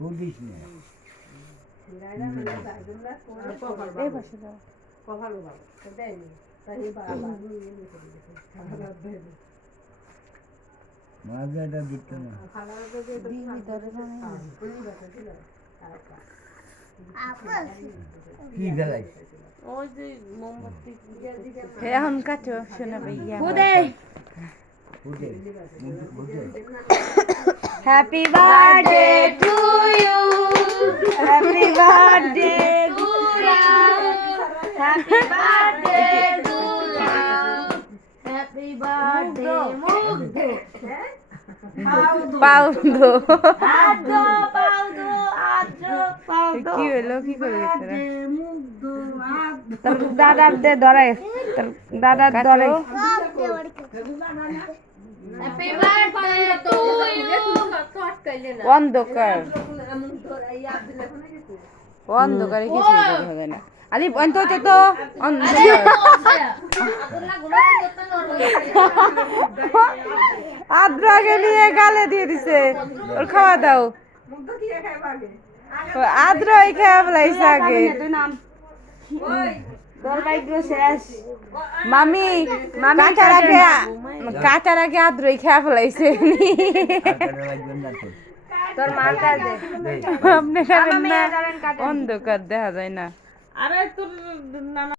বুঝিস না এই পাশে যাও মাঝেটা দিতে না কি গেলাই ওই যে মোমবাতি এখন কাটো শোনা ভাইয়া খুদে বুঝে বুঝে happy birthday to you happy birthday happy birthday to you happy birthday Mugdho পাউদো আজো পাউদো আজো পাউদো কি হলো কি করবে মুগ্ধ তোর দাদার দে ধরে তোর দাদার ধরে হ্যাপি বার্থডে টু ইউ অন্ধকার অন্ধকারে কিছু দেখা যায় না আলি অন্ত তো অন্ধকার আদ্রাকে নিয়ে গালে দিয়ে দিছে ওর খাওয়া দাও আদ্রাই খাওয়া বলাইছে আগে মামি কাটার আগে আদ্রই খাওয়া ফেলাইছে তোর মালটা দে আপনি খাবেন না অন্ধকার দেখা যায় না আরে তোর নানা